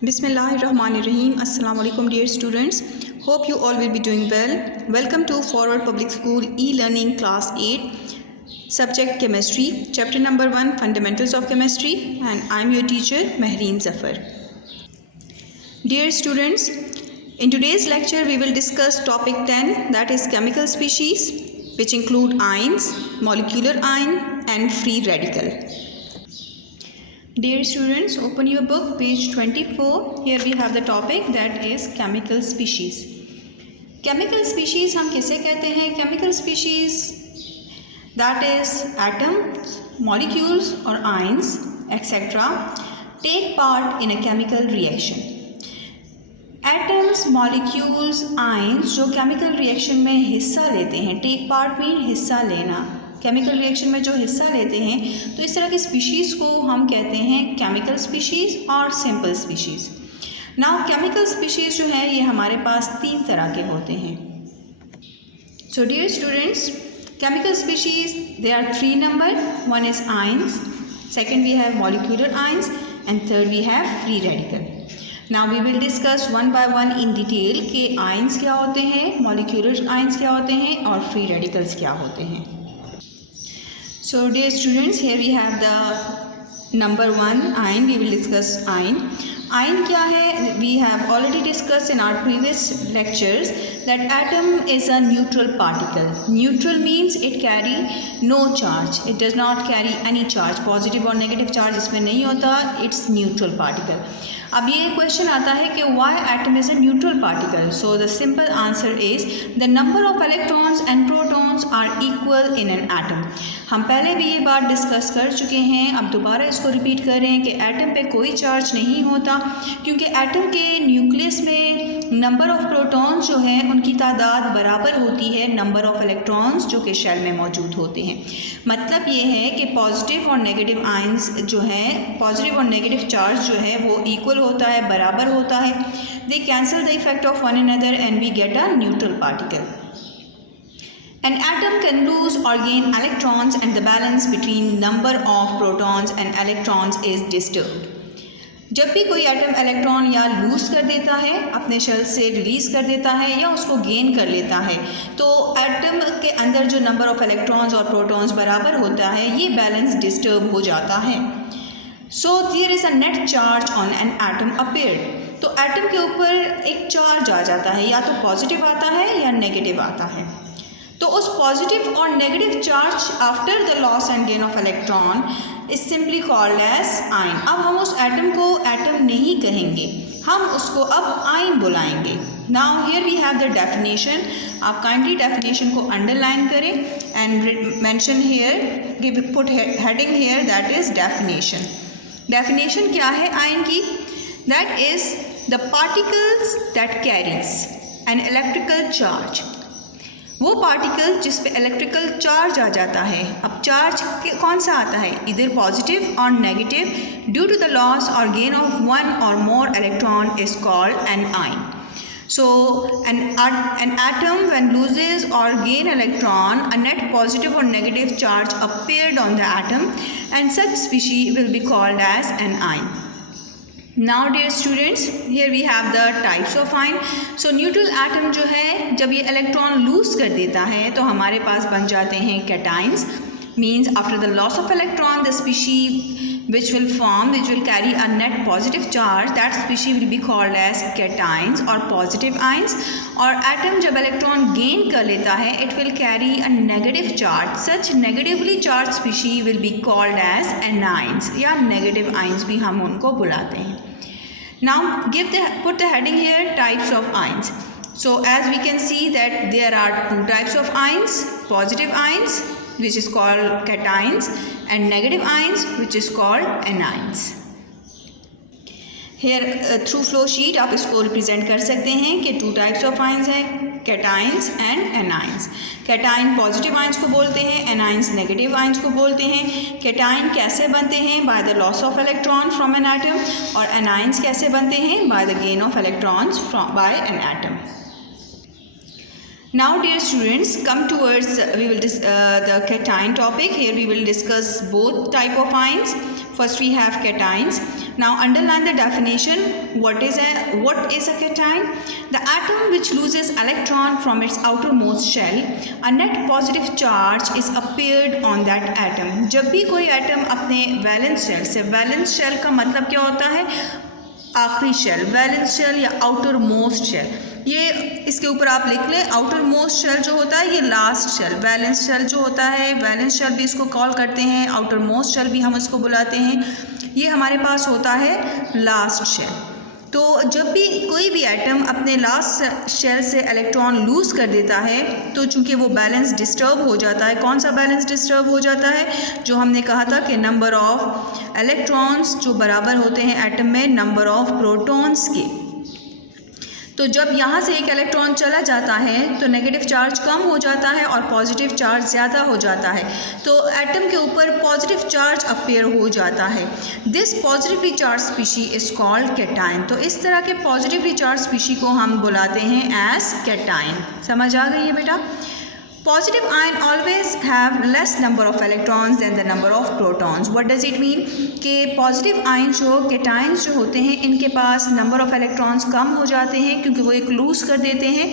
Bismillahirrahmanirrahim. Assalamu alaikum dear students. Hope you all will be doing well. Welcome to Forward Public School e-learning class 8, subject chemistry, chapter number 1, fundamentals of chemistry, and I am your teacher Mehreen Zafar. Dear students, in today's lecture we will discuss topic 10, that is chemical species, which include ions, molecular ion and free radical. Dear students, open your book, page 24. Here we have the topic that is chemical species. Chemical species हम किसे कहते हैं? Chemical species that is atoms, molecules or ions, etc. take part in a chemical reaction. Atoms, molecules, ions जो chemical reaction में हिस्सा लेते हैं, take part में हिस्सा लेना, केमिकल रिएक्शन में जो हिस्सा लेते हैं, तो इस तरह की स्पीशीज़ को हम कहते हैं केमिकल स्पीशीज़ और simple species. Now chemical species जो है ये हमारे पास 3 तरह के होते हैं. So dear students, chemical species they are 3 number. One is ions, second we have molecular ions and third we have free radical. Now we will discuss one by one in detail कि ions क्या होते हैं, molecular ions क्या होते हैं और free radicals क्या होते हैं. So dear students, here we have the number 1 ion. We will discuss ion. Ion क्या है? We have already discussed in our previous lectures that atom is a neutral particle. Neutral means it carry no charge. It does not carry any charge. Positive और negative charge इसमें नहीं होता. It's neutral particle. अब ये question आता है कि why atom is a neutral particle? So the simple answer is the number of electrons and protons are equal in an atom. हम पहले भी ये बात डिस्कस कर चुके हैं, अब दोबारा इसको रिपीट कर रहे हैं कि एटम पे कोई चार्ज नहीं होता, क्योंकि एटम के न्यूक्लियस में नंबर ऑफ प्रोटॉन्स जो हैं उनकी तादाद बराबर होती है नंबर ऑफ इलेक्ट्रॉन्स जो कि शेल में मौजूद होते हैं. मतलब ये है कि पॉजिटिव और नेगेटिव आयंस जो हैं, पॉजिटिव और नेगेटिव चार्ज जो है वो इक्वल होता है, बराबर होता है. They cancel the effect of one another and we get a neutral particle. An atom can lose or gain electrons and the balance between number of protons and electrons is disturbed. जब भी कोई atom electron या loose कर देता है, अपने shell से release कर देता है या उसको गेन कर लेता है, तो एटम के अंदर जो नंबर ऑफ इलेक्ट्रॉन्स और प्रोटॉन्स बराबर होता है, ये बैलेंस डिस्टर्ब हो जाता है. So there is a net charge on an atom appeared. तो एटम के ऊपर एक चार्ज आ जाता है, या तो पॉजिटिव आता है या नेगेटिव आता है. तो उस पॉजिटिव और negative charge after the loss and gain of electron is simply called as ion. अब हम उस एटम को एटम नहीं कहेंगे, हम उसको अब आयन बुलाएंगे. Now here we have the definition. आप काइंडली डेफिनेशन को अंडरलाइन करें and mention here, give put heading here, that is definition. Definition क्या है आयन की? That is the particles that carries an electrical charge. वो particle जिस पे electrical charge आ जाता है. अब चार्ज कौन सा आता है? इधर पॉजिटिव और negative. Due to the loss और गेन ऑफ वन और more electron is called an ion. So an atom when loses or gain electron, a net positive or negative charge appeared on the atom and such species will be called as an ion. Now dear students, here we have the types of ion. So neutral atom जो है, जब ये electron lose कर देता है तो हमारे पास बन जाते हैं cations. Means after the loss of electron, the species which will form, which will carry a net positive charge, that species will be called as cations or positive ions. और atom जब electron gain कर लेता है, it will carry a negative charge. Such negatively charged species will be called as anions, या negative ions भी हम उनको बुलाते हैं. Now put the heading here, types of ions. So as we can see that there are 2 types of ions, positive ions which is called cations and negative ions which is called anions. Here through flow sheet आप इसको represent कर सकते हैं कि 2 types of ions हैं, cations and anions. Cation positive ions को बोलते हैं, एनाइंस नेगेटिव आयंस को बोलते हैं. कैटाइन कैसे बनते हैं? By the loss of electron from an atom. और एनाइंस कैसे बनते हैं? By the gain of electrons from by an atom. Now dear students, come towards the cation topic. Here we will discuss both type of ions. First we have cations. Now underline the definition. What is a cation? The atom which loses electron from its outermost shell, a net positive charge is appeared on that atom. जब भी कोई atom अपने valence shell से, valence shell का मतलब क्या होता है? आखिरी शेल, वैलेंस शेल या आउटर मोस्ट शेल, ये इसके ऊपर आप लिख लें। आउटर मोस्ट शेल जो होता है ये लास्ट शेल, वैलेंस शेल जो होता है, वैलेंस शेल भी इसको कॉल करते हैं, आउटर मोस्ट शेल भी हम इसको बुलाते हैं, ये हमारे पास होता है लास्ट शेल। तो जब भी कोई भी एटम अपने लास्ट शेल से इलेक्ट्रॉन लूज़ कर देता है तो चूंकि वो बैलेंस डिस्टर्ब हो जाता है। कौन सा बैलेंस डिस्टर्ब हो जाता है? जो हमने कहा था कि नंबर ऑफ इलेक्ट्रॉन्स जो बराबर होते हैं एटम में नंबर ऑफ प्रोटॉन्स के। तो जब यहाँ से एक इलेक्ट्रॉन चला जाता है तो नेगेटिव चार्ज कम हो जाता है और पॉजिटिव चार्ज ज़्यादा हो जाता है, तो एटम के ऊपर पॉजिटिव चार्ज अपीयर हो जाता है। This positively charge species is called cation. तो इस तरह के पॉजिटिवली चार्ज स्पीशी को हम बुलाते हैं एज कैटायन। समझ आ गई है बेटा? Positive ion always have less number of electrons than the number of protons. What does it mean? कि positive ion जो cations जो होते हैं इनके पास number of electrons कम हो जाते हैं क्योंकि वो एक lose कर देते हैं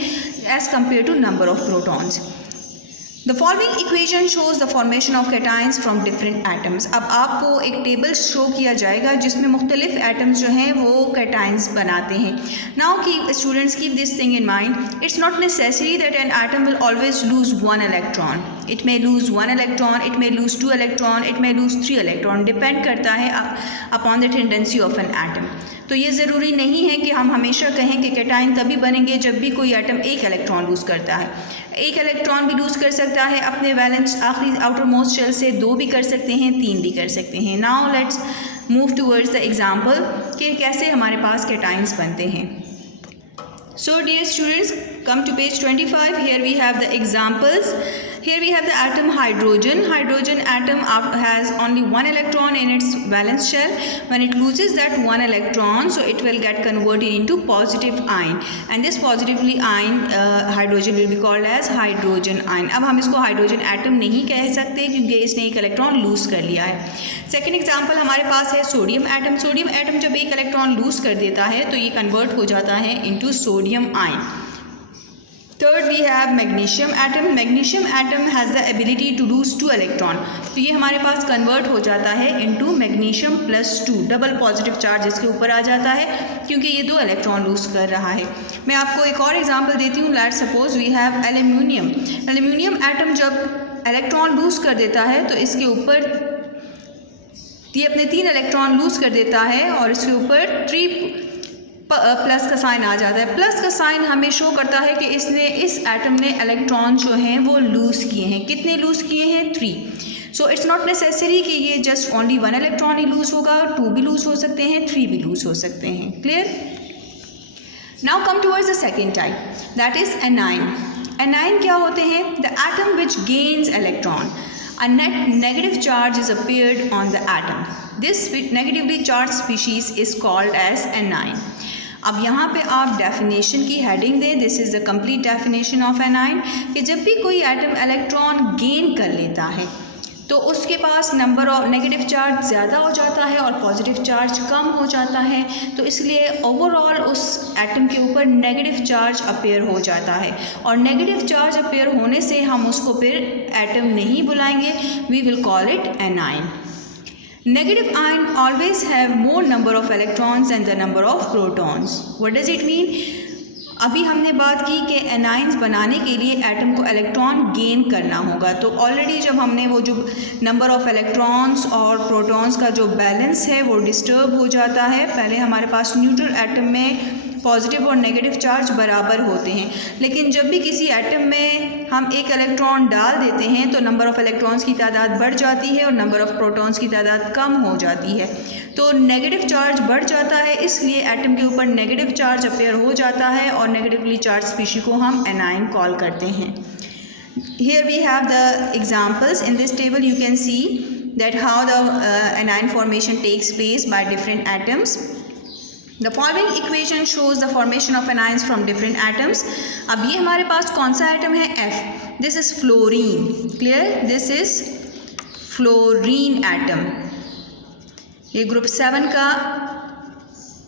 as compared to number of protons. The following equation shows the formation of cations from different atoms. अब आपको एक टेबल शो किया जाएगा जिसमें मुख्तलिफ एटम्स जो हैं वो cations बनाते हैं। Now students keep this thing in mind. It's not necessary that an atom will always lose one electron. It may lose one electron, it may lose two electron, it may lose three electron. Depend करता है upon the tendency of an atom. तो ये ज़रूरी नहीं है कि हम हमेशा कहें कि कैटायन तभी बनेंगे जब भी कोई एटम एक इलेक्ट्रॉन लूज़ करता है। एक इलेक्ट्रॉन भी लूज़ कर सकता है अपने वैलेंस आखिरी आउटर मोस्ट शेल से, दो भी कर सकते हैं, तीन भी कर सकते हैं। Now let's move towards the example कि कैसे हमारे पास कैटायंस बनते हैं। So dear students, come to page 25. Here we have the examples. Here we have the atom hydrogen. Hydrogen atom has only one electron in its valence shell. When it loses that one electron, so it will get converted into positive ion. And this positively ion hydrogen will be called as hydrogen ion. अब हम इसको hydrogen atom नहीं कह सकते क्योंकि इसने एक electron loose कर लिया है। सेकेंड एग्जाम्पल हमारे पास है सोडियम एटम। सोडियम एटम जब एक इलेक्ट्रॉन लूज़ कर देता है तो ये कन्वर्ट हो जाता है into sodium ion. Third we have magnesium atom. Magnesium atom has the ability to lose two electron, तो ये हमारे पास कन्वर्ट हो जाता है into magnesium +2, double positive charge इसके ऊपर आ जाता है क्योंकि ये दो इलेक्ट्रॉन लूज कर रहा है। मैं आपको एक और एग्जांपल देती हूँ। Let's suppose we have aluminium. Aluminium atom जब इलेक्ट्रॉन लूज कर देता है तो इसके ऊपर ये अपने 3 इलेक्ट्रॉन लूज कर देता है और इसके ऊपर 3 प्लस का साइन आ जाता है। प्लस का साइन हमें शो करता है कि इस एटम ने इलेक्ट्रॉन जो हैं वो लूज़ किए हैं। कितने लूज़ किए हैं? 3। सो इट्स नॉट नेसेसरी कि ये जस्ट ओनली 1 इलेक्ट्रॉन ही लूज़ होगा, 2 भी लूज़ हो सकते हैं, 3 भी लूज़ हो सकते हैं। Clear? Now come towards the second type, that is A9. A9 क्या होते हैं? The atom which gains electron, a net negative charge is appeared on the atom. This negatively charged species is called as anion. अब यहाँ पे आप definition की heading दें, this is the complete definition of anion, कि जब भी कोई एटम इलेक्ट्रॉन गेन कर लेता है तो उसके पास नंबर ऑफ नेगेटिव चार्ज ज़्यादा हो जाता है और पॉजिटिव चार्ज कम हो जाता है, तो इसलिए ओवरऑल उस एटम के ऊपर नेगेटिव चार्ज अपीयर हो जाता है। और नेगेटिव चार्ज अपीयर होने से हम उसको फिर एटम नहीं बुलाएंगे, we will call it anion. Negative ion always have more number of electrons than the number of protons. What does it mean? अभी हमने बात की कि एनाइंस बनाने के लिए एटम को इलेक्ट्रॉन गेन करना होगा, तो ऑलरेडी जब हमने वो जो नंबर ऑफ़ इलेक्ट्रॉन्स और प्रोटॉन्स का जो बैलेंस है वो डिस्टर्ब हो जाता है। पहले हमारे पास न्यूट्रल एटम में पॉजिटिव और नेगेटिव चार्ज बराबर होते हैं, लेकिन जब भी किसी एटम में हम एक इलेक्ट्रॉन डाल देते हैं तो नंबर ऑफ़ इलेक्ट्रॉन्स की तादाद बढ़ जाती है और नंबर ऑफ़ प्रोटॉन्स की तादाद कम हो जाती है। तो नेगेटिव चार्ज बढ़ जाता है, इसलिए एटम के ऊपर नेगेटिव चार्ज अपीयर हो जाता है और नेगेटिवली चार्ज स्पीशी को हम एनाइन कॉल करते हैं। Here we have the examples. In this table you can see that how the anion formation takes place by different atoms. The following equation shows the formation of anions from different atoms. अब ये हमारे पास कौन सा atom है? F. This is fluorine. Clear? This is fluorine atom. ये group 7 का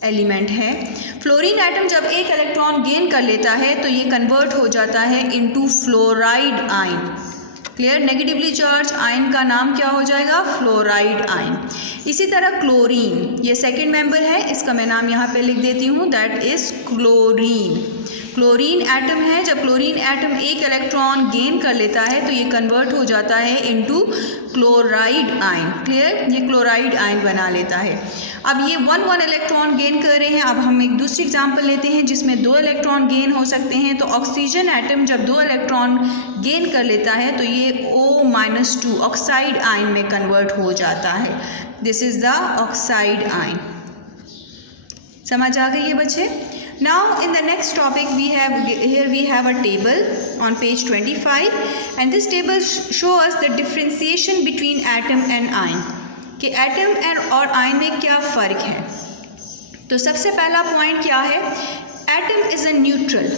element है। Fluorine atom जब एक इलेक्ट्रॉन गेन कर लेता है तो ये कन्वर्ट हो जाता है into fluoride ion. Clear? Negatively charge ion का नाम क्या हो जाएगा? Fluoride ion. इसी तरह क्लोरीन, ये सेकंड मेंबर है, इसका मैं नाम यहाँ पे लिख देती हूँ, that is chlorine. Chlorine atom है, जब क्लोरीन एटम एक इलेक्ट्रॉन गेन कर लेता है तो ये कन्वर्ट हो जाता है इनटू क्लोराइड आयन। क्लियर? ये क्लोराइड आयन बना लेता है। अब ये 1 इलेक्ट्रॉन गेन कर रहे हैं। अब हम एक दूसरी एग्जांपल लेते हैं जिसमें 2 इलेक्ट्रॉन गेन हो सकते हैं। तो ऑक्सीजन एटम जब 2 इलेक्ट्रॉन गेन कर लेता है तो ये O-2 ऑक्साइड आयन में कन्वर्ट हो जाता है। This is the oxide ion. समझ आ गई है बच्चे? Now in the next topic we have a table on page 25 and this table show us the differentiation between atom and ion कि atom और आयन में क्या फ़र्क है। तो सबसे पहला पॉइंट क्या है? Atom is a neutral.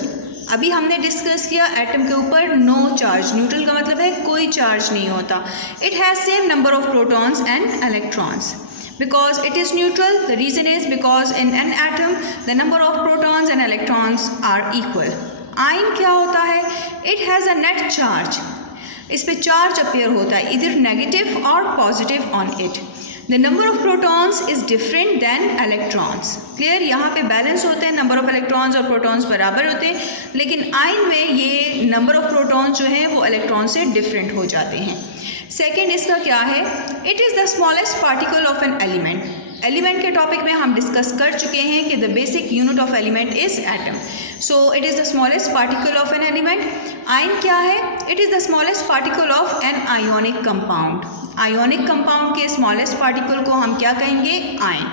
अभी हमने डिस्कस किया एटम के ऊपर नो चार्ज। न्यूट्रल का मतलब है कोई चार्ज नहीं होता। It has same number of protons and electrons. Because it is neutral, the reason is because in an atom the number of protons and electrons are equal. Ion क्या होता है? It has a net charge. इस पे charge appear होता है, इधर negative और positive on it. The number of protons is different than electrons. Clear? यहाँ पे बैलेंस होते हैं, नंबर ऑफ इलेक्ट्रॉन्स और प्रोटॉन्स बराबर होते हैं, लेकिन आयन में ये नंबर ऑफ प्रोटॉन्स जो हैं वो इलेक्ट्रॉन से डिफरेंट हो जाते हैं। सेकेंड इसका क्या है? It is the smallest particle of an element. Element के टॉपिक में हम डिस्कस कर चुके हैं कि the basic unit of element is atom. So it is the smallest particle of an element. Ion क्या है? It is the smallest particle of an ionic compound. Ionic compound के स्मॉलेस्ट पार्टिकल को हम क्या कहेंगे? आयन।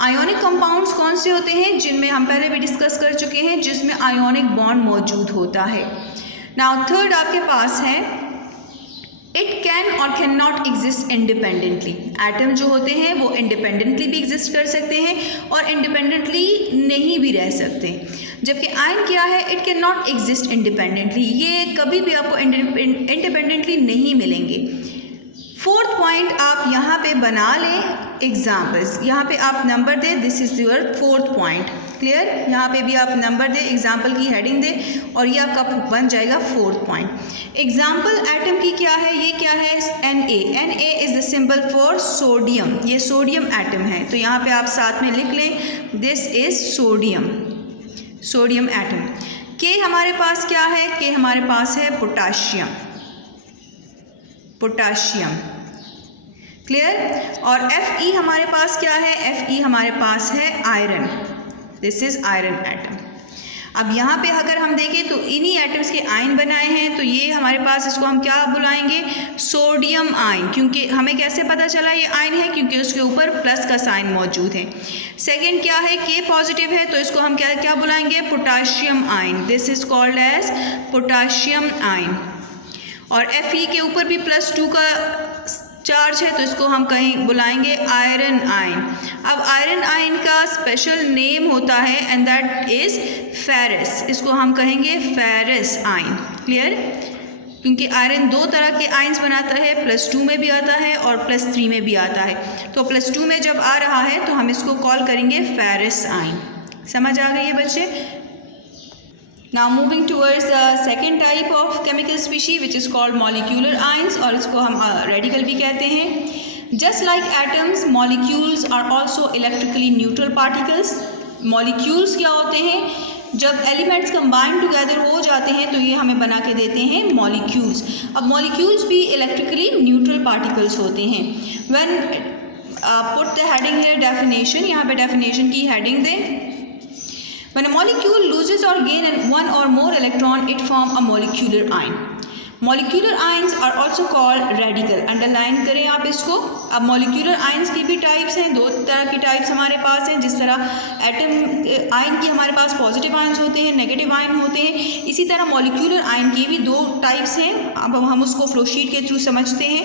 आयोनिक कंपाउंड्स कौन से होते हैं? जिनमें हम पहले भी डिस्कस कर चुके हैं, जिसमें आयोनिक बॉन्ड मौजूद होता है। नाउ थर्ड आपके पास है इट कैन और can not exist independently. Atom जो होते हैं वो इंडिपेंडेंटली भी एग्जिस्ट कर सकते हैं और इंडिपेंडेंटली नहीं भी रह सकते, जबकि आयन क्या है? It can not exist independently. ये कभी भी आपको इंडिपेंडेंटली नहीं मिलेंगे। फोर्थ पॉइंट आप यहाँ पे बना लें एग्जाम्पल्स। यहाँ पे आप नंबर दें, this is your fourth point. Clear? यहाँ पे भी आप नंबर दें, एग्जाम्पल की हेडिंग दें और ये आपका बन जाएगा फोर्थ पॉइंट। एग्जाम्पल एटम की क्या है? ये क्या है? Na is the symbol for sodium. ये सोडियम एटम है, तो यहाँ पे आप साथ में लिख लें, this is sodium, sodium atom. के हमारे पास क्या है? के हमारे पास है पोटाशियम, पोटाशियम। क्लियर? और Fe हमारे पास क्या है? Fe हमारे पास है iron, this is iron atom. अब यहाँ पे अगर हम देखें तो इन्हीं एटम्स के आयन बनाए हैं, तो ये हमारे पास इसको हम क्या बुलाएंगे? Sodium ion. क्योंकि हमें कैसे पता चला ये आयन है? क्योंकि उसके ऊपर प्लस का साइन मौजूद है। सेकेंड क्या है? के पॉजिटिव है, तो इसको हम क्या बुलाएंगे? Potassium ion, this is called as potassium ion. और Fe के ऊपर भी +2 का चार्ज है, तो इसको हम कहीं बुलाएंगे आयरन आयन। अब आयरन आयन का स्पेशल नेम होता है एंड दैट इज़ फेरस। इसको हम कहेंगे फेरस आयन। क्लियर? क्योंकि आयरन 2 तरह के आयन्स बनाता है, +2 में भी आता है और +3 में भी आता है। तो +2 में जब आ रहा है तो हम इसको कॉल करेंगे फेरस आयन। समझ आ गई है बच्चे? Now moving towards the second type of chemical species which is called molecular ions, और इसको हम रेडिकल भी कहते हैं। Just like atoms, molecules are also electrically neutral particles. Molecules क्या होते हैं? जब एलिमेंट्स कंबाइन टुगेदर हो जाते हैं तो ये हमें बना के देते हैं मॉलिक्यूल्स। अब मॉलिक्यूल्स भी इलेक्ट्रिकली न्यूट्रल पार्टिकल्स होते हैं। When put the heading here definition, यहाँ पे डेफिनेशन की हेडिंग दें। When a molecule loses or gains one or more electron, it forms a molecular ion. Molecular ions are also called radical. Underline करें आप इसको। अब molecular ions की भी टाइप्स हैं, 2 तरह की टाइप्स हमारे पास हैं। जिस तरह एटम आयन की हमारे पास पॉजिटिव आयन्स होते हैं, नेगेटिव आयन होते हैं, इसी तरह molecular आयन की भी 2 टाइप्स हैं। अब हम उसको फ्लोशीट के थ्रू समझते हैं।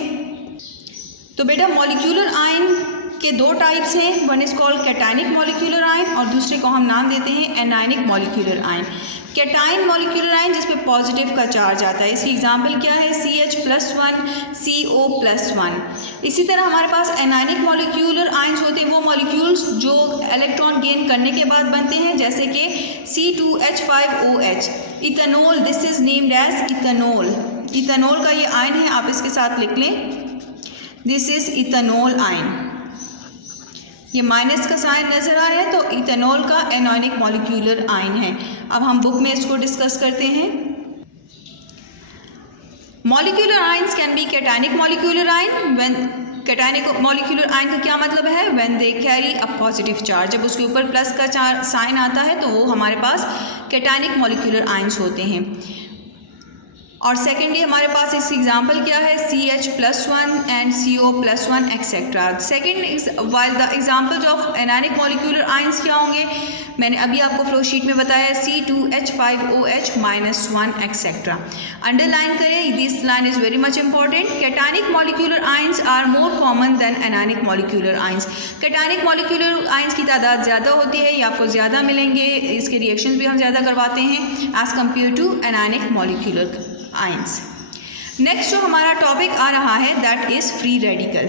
तो बेटा molecular आयन के 2 टाइप्स हैं, one is called cationic molecular ion और दूसरे को हम नाम देते हैं anionic molecular ion. Cation molecular ion जिस पे पॉजिटिव का चार्ज आता है, इसकी एग्जांपल क्या है, CH+1 CO+1। इसी तरह हमारे पास एनायनिक मॉलिक्यूलर आयन्स होते हैं, वो मॉलिक्यूल्स जो इलेक्ट्रॉन गेन करने के बाद बनते हैं, जैसे कि C2H5OH। Ethanol, this is named as ethanol. Ethanol का ये आयन है, आप इसके साथ लिख लें, दिस इज इथेनॉल आयन। ये माइनस का साइन नजर आ रहा है, तो इथेनॉल का एनायनिक मॉलिक्यूलर आयन है। अब हम बुक में इसको डिस्कस करते हैं। Molecular ions can be cationic molecular ion. When cationic molecular ion का क्या मतलब है, when they carry a positive charge, जब उसके ऊपर प्लस का साइन आता है तो वो हमारे पास कैटायनिक मॉलिक्यूलर आयन्स होते हैं। और सेकेंडली हमारे पास इसकी एग्जाम्पल क्या है, CH+1 and CO+1 etcetera. Second while the examples of anionic molecular ions क्या होंगे, मैंने अभी आपको फ्लो शीट में बताया, C2H5OH-1 एक्सेट्रा। अंडरलाइन करें, this line is very much important. Cationic molecular ions are more common than anionic molecular ions. Cationic molecular ions की तादाद ज़्यादा होती है, ये आपको ज़्यादा मिलेंगे, इसके रिएक्शंस भी हम ज़्यादा करवाते हैं as compare to anionic molecular ions. Next जो हमारा टॉपिक आ रहा है दैट इज़ फ्री रेडिकल।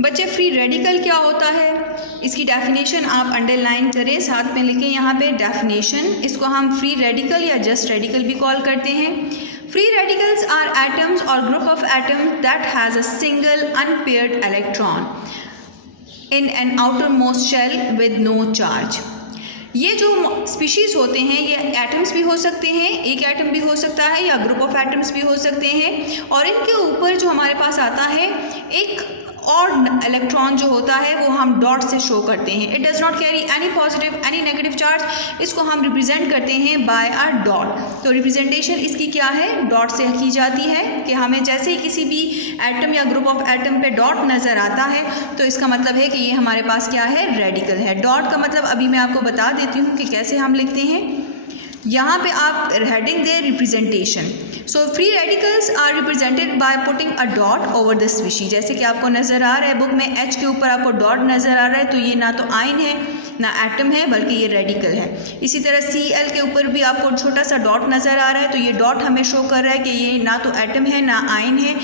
बच्चे फ्री रेडिकल क्या होता है, इसकी डेफिनेशन आप अंडरलाइन करें, साथ में लिखें यहाँ पे डेफिनेशन। इसको हम फ्री रेडिकल या जस्ट रेडिकल भी कॉल करते हैं। फ्री रेडिकल्स आर एटम्स और group of atoms that has a single unpaired electron in an outer most shell with no charge. ये जो स्पीशीज़ होते हैं ये एटम्स भी हो सकते हैं, एक एटम भी हो सकता है या ग्रुप ऑफ एटम्स भी हो सकते हैं, और इनके ऊपर जो हमारे पास आता है एक और इलेक्ट्रॉन जो होता है वो हम डॉट से शो करते हैं। It does not carry any positive any negative charge, इसको हम रिप्रेजेंट करते हैं बाय अ डॉट। तो रिप्रेजेंटेशन इसकी क्या है, डॉट से की जाती है कि हमें जैसे ही किसी भी एटम या ग्रुप ऑफ एटम पे डॉट नज़र आता है तो इसका मतलब है कि ये हमारे पास क्या है, रेडिकल है। डॉट का मतलब अभी मैं आपको बता देती हूँ कि कैसे हम लिखते हैं। यहाँ पे आप हेडिंग दे representation. So free radicals are represented by putting a dot over the species. जैसे कि आपको नज़र आ रहा है बुक में, एच के ऊपर आपको डॉट नज़र आ रहा है, तो ये ना तो आयन है ना एटम है बल्कि ये रेडिकल है। इसी तरह Cl के ऊपर भी आपको छोटा सा डॉट नज़र आ रहा है, तो ये डॉट हमें शो कर रहा है कि ये ना तो एटम है ना आयन है,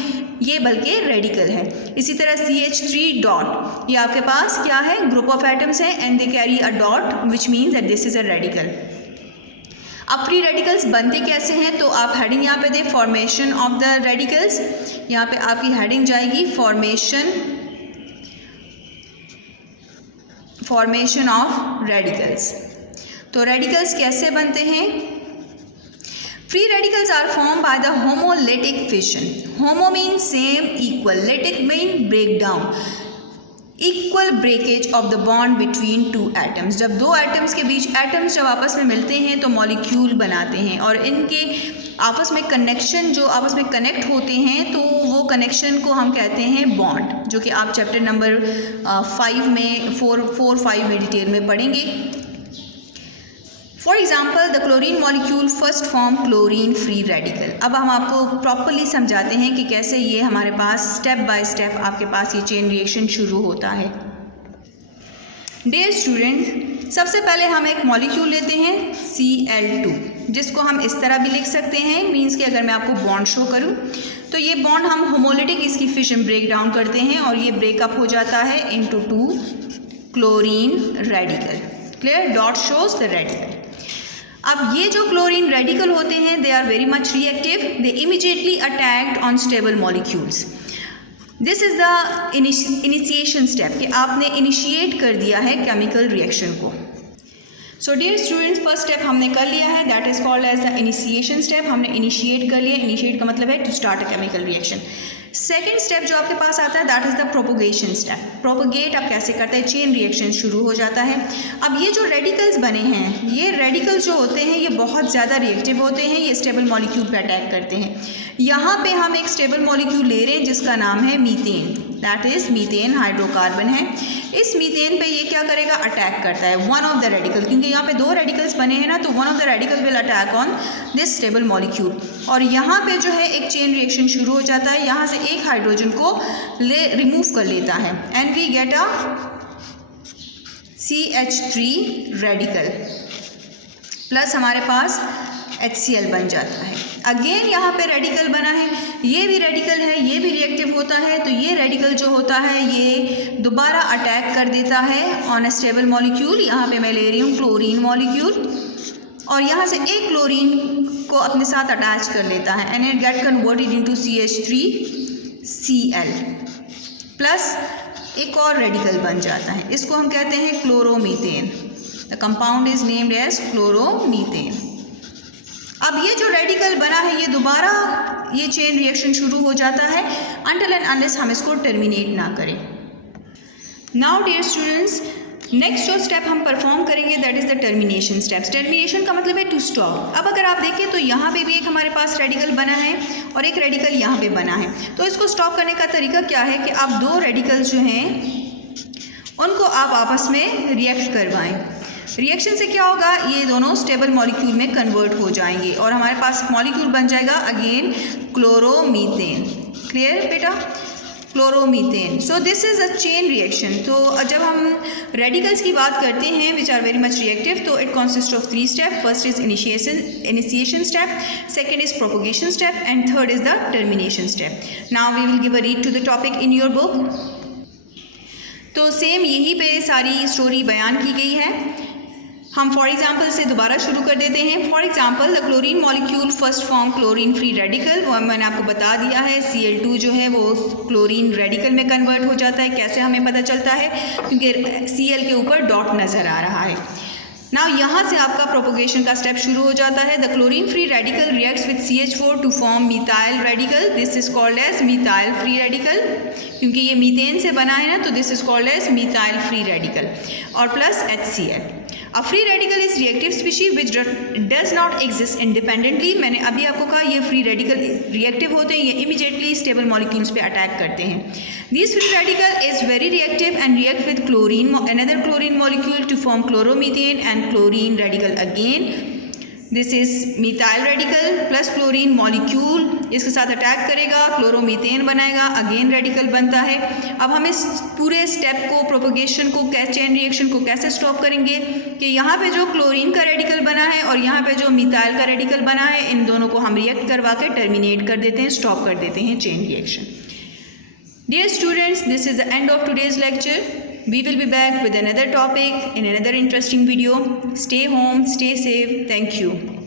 ये बल्कि रेडिकल है। इसी तरह CH3 डॉट, ये आपके पास क्या है, ग्रुप ऑफ एटम्स है and they carry a dot which means that this is a radical. अब फ्री रेडिकल्स बनते कैसे हैं, तो आप हेडिंग यहाँ पे दें, फॉर्मेशन ऑफ द रेडिकल्स। यहाँ पे आपकी हेडिंग जाएगी फॉर्मेशन ऑफ रेडिकल्स। तो रेडिकल्स कैसे बनते हैं, free radicals are form by the homolytic fission. Homo mean same, equal, lytic mean break down, equal breakage of the bond between two atoms. जब दो एटम्स के बीच एटम्स जब आपस में मिलते हैं तो मॉलिक्यूल बनाते हैं, और इनके आपस में कनेक्शन जो आपस में कनेक्ट होते हैं तो वो कनेक्शन को हम कहते हैं बॉन्ड, जो कि आप चैप्टर नंबर 5 में 4-5 में डिटेल में पढ़ेंगे। For example the chlorine molecule first form chlorine free radical. अब हम आपको प्रॉपरली समझाते हैं कि कैसे ये हमारे पास स्टेप बाय स्टेप आपके पास ये चेन रिएक्शन शुरू होता है। डियर स्टूडेंट, सबसे पहले हम एक मॉलिक्यूल लेते हैं Cl2, जिसको हम इस तरह भी लिख सकते हैं, मीन्स कि अगर मैं आपको बॉन्ड शो करूं तो ये बॉन्ड हम होमोलिटिक इसकी फिशन ब्रेक डाउन करते हैं और ये ब्रेकअप हो जाता है into 2 chlorine radical. Clear, dot shows the radical. अब ये जो क्लोरीन रेडिकल होते हैं they are very much reactive, they immediately attacked on stable molecules. This is the initiation step, कि आपने इनिशिएट कर दिया है केमिकल रिएक्शन को। So dear students, first step हमने कर लिया है, that is called as the initiation step. हमने इनिशिएट कर लिया, इनिशिएट का मतलब है to start a chemical reaction. Second step जो आपके पास आता है that is the propagation step. Propagate आप कैसे करते हैं, चेन रिएक्शन शुरू हो जाता है। अब ये जो रेडिकल्स बने हैं, ये रेडिकल्स जो होते हैं ये बहुत ज़्यादा रिएक्टिव होते हैं, ये स्टेबल मॉलिक्यूल पे अटैक करते हैं। यहाँ पे हम एक स्टेबल मॉलिक्यूल ले रहे हैं जिसका नाम है methane, that is methane hydrocarbon है। इस मीथेन पे ये क्या करेगा, अटैक करता है वन ऑफ द रेडिकल, क्योंकि यहाँ पे दो रेडिकल्स बने हैं ना, तो one of the radical will attack on this stable molecule, और यहाँ पे जो है एक चेन रिएक्शन शुरू हो जाता है। यहाँ से एक हाइड्रोजन को रिमूव कर लेता है and we get a CH3 radical. Plus हमारे पास HCl बन जाता है। अगेन यहाँ पे रेडिकल बना है, ये भी रेडिकल है, ये भी रिएक्टिव होता है, तो ये रेडिकल जो होता है ये दोबारा अटैक कर देता है ऑन अ स्टेबल मॉलिक्यूल। यहाँ पे मैं ले रही हूँ क्लोरीन मॉलिक्यूल, और यहाँ से एक क्लोरीन को अपने साथ अटैच कर लेता है and it get converted into CH3Cl plus एक और रेडिकल बन जाता है, इसको हम कहते हैं chloromethane. The compound is named as chloromethane. अब ये जो रेडिकल बना है ये दोबारा ये चेन रिएक्शन शुरू हो जाता है अनटिल एंड अनलेस हम इसको टर्मिनेट ना करें। नाउ डियर स्टूडेंट्स, नेक्स्ट जो स्टेप हम परफॉर्म करेंगे that is the termination steps. Termination का मतलब है टू स्टॉप। अब अगर आप देखें तो यहाँ पे भी एक हमारे पास रेडिकल बना है और एक रेडिकल यहाँ पे बना है, तो इसको स्टॉप करने का तरीका क्या है कि आप दो रेडिकल्स जो हैं उनको आप आपस में रिएक्ट करवाएं। रिएक्शन से क्या होगा, ये दोनों स्टेबल मॉलिक्यूल में कन्वर्ट हो जाएंगे और हमारे पास मॉलिक्यूल बन जाएगा अगेन क्लोरोमीथेन। क्लियर बेटा, chloromethane. So this is a chain reaction. तो जब हम रेडिकल्स की बात करते हैं which are very much reactive, तो it consist of 3 step. First is initiation step, second is propagation step and third is the termination step. Now we will give a read to the topic in your book. तो same यहीं पे सारी story बयान की गई है। हम for example से दोबारा शुरू कर देते हैं। For example the chlorine molecule first form chlorine free radical, वो मैंने आपको बता दिया है। Cl2 जो है वो क्लोरीन रेडिकल में कन्वर्ट हो जाता है। कैसे हमें पता चलता है, क्योंकि Cl के ऊपर डॉट नज़र आ रहा है। नाउ यहाँ से आपका प्रोपोगेशन का स्टेप शुरू हो जाता है। The chlorine free radical reacts with CH4 to form methyl radical, this is called as methyl free radical. क्योंकि ये मीथेन से बना है ना, तो this is called as methyl free radical और plus HCl। A free radical is reactive species which does not exist independently। मैंने अभी आपको कहा ये फ्री रेडिकल रिएक्टिव होते हैं, ये इमीडिएटली स्टेबल मॉलिक्यूल्स पे अटैक करते हैं। This free radical is very reactive and react with chlorine, another chlorine molecule to form chloromethane and chlorine radical again। This is methyl radical plus chlorine molecule, इसके साथ attack करेगा, chloromethane बनाएगा, again radical बनता है। अब हम इस पूरे स्टेप को, प्रोपोगेशन को, चेन रिएक्शन को कैसे स्टॉप करेंगे कि यहाँ पे जो क्लोरीन का रेडिकल बना है और यहाँ पे जो मिथाइल का रेडिकल बना है, इन दोनों को हम रिएक्ट करवा के टर्मिनेट कर देते हैं, स्टॉप कर देते हैं chain reaction. Dear students, this is the end of today's lecture. We will be back with another topic in another interesting video. Stay home, stay safe. Thank you.